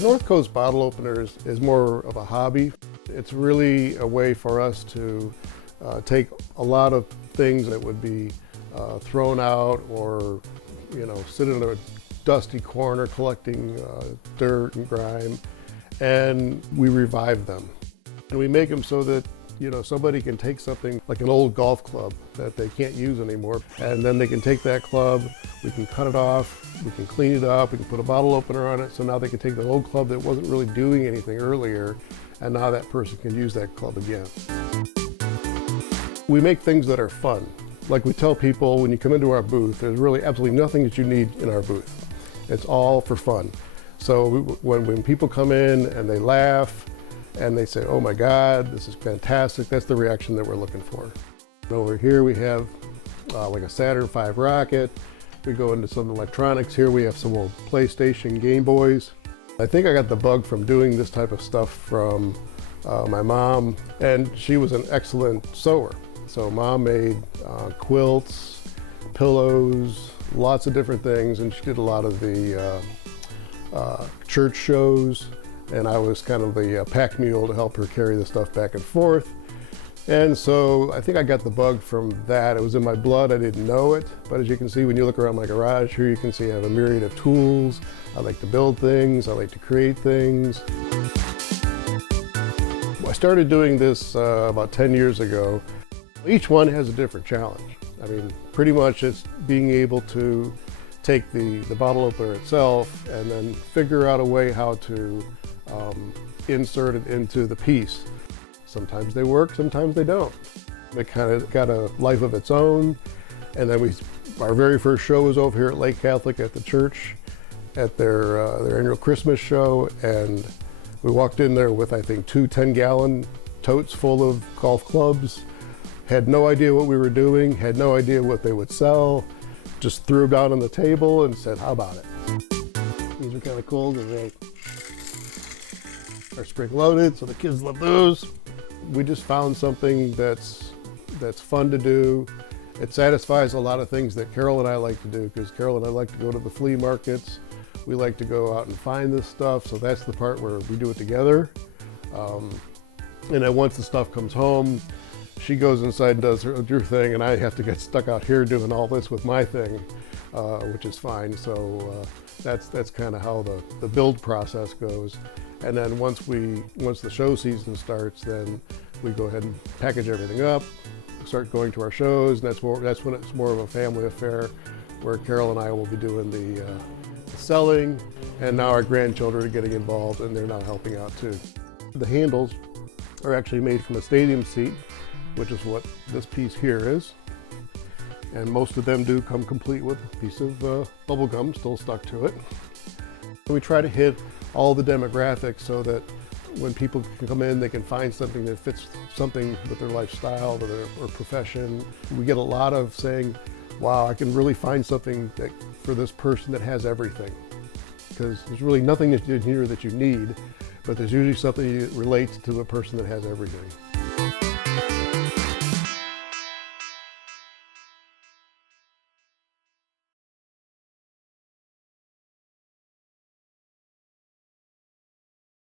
North Coast Bottle Openers is more of a hobby. It's really a way for us to take a lot of things that would be thrown out or, sit in a dusty corner collecting dirt and grime, and we revive them. And we make them so that somebody can take something like an old golf club that they can't use anymore, and then they can take that club, we can cut it off, we can clean it up, we can put a bottle opener on it, so now they can take the old club that wasn't really doing anything earlier, and now that person can use that club again. We make things that are fun. Like we tell people when you come into our booth, there's really absolutely nothing that you need in our booth. It's all for fun. So when people come in and they laugh, and they say, "Oh my God, this is fantastic," that's the reaction that we're looking for. Over here we have like a Saturn V rocket. We go into some electronics here. We have some old PlayStation Game Boys. I think I got the bug from doing this type of stuff from my mom, and she was an excellent sewer. So Mom made quilts, pillows, lots of different things, and she did a lot of the church shows. And I was kind of the pack mule to help her carry the stuff back and forth. And so I think I got the bug from that. It was in my blood, I didn't know it. But as you can see, when you look around my garage here, you can see I have a myriad of tools. I like to build things, I like to create things. I started doing this about 10 years ago. Each one has a different challenge. I mean, pretty much it's being able to take the bottle opener itself and then figure out a way how to insert it into the piece. Sometimes they work, sometimes they don't. It kind of got a life of its own. And then our very first show was over here at Lake Catholic at the church at their annual Christmas show. And we walked in there with, I think, 2 10-gallon totes full of golf clubs. Had no idea what we were doing, had no idea what they would sell. Just threw them down on the table and said, "How about it?" These are kind of cool because they are spring loaded, so the kids love those. We just found something that's fun to do. It satisfies a lot of things that Carol and I like to do, because Carol and I like to go to the flea markets. We like to go out and find this stuff, so that's the part where we do it together. And then once the stuff comes home, she goes inside and does her thing, and I have to get stuck out here doing all this with my thing, which is fine. So that's kind of how the build process goes. And then once the show season starts, then we go ahead and package everything up, start going to our shows, and that's when it's more of a family affair, where Carol and I will be doing the selling, and now our grandchildren are getting involved, and they're now helping out too. The handles are actually made from a stadium seat, which is what this piece here is. And most of them do come complete with a piece of bubble gum still stuck to it. We try to hit all the demographics so that when people can come in, they can find something that fits something with their lifestyle or profession. We get a lot of saying, "Wow, I can really find something for this person that has everything." Because there's really nothing in here that you need, but there's usually something that relates to a person that has everything.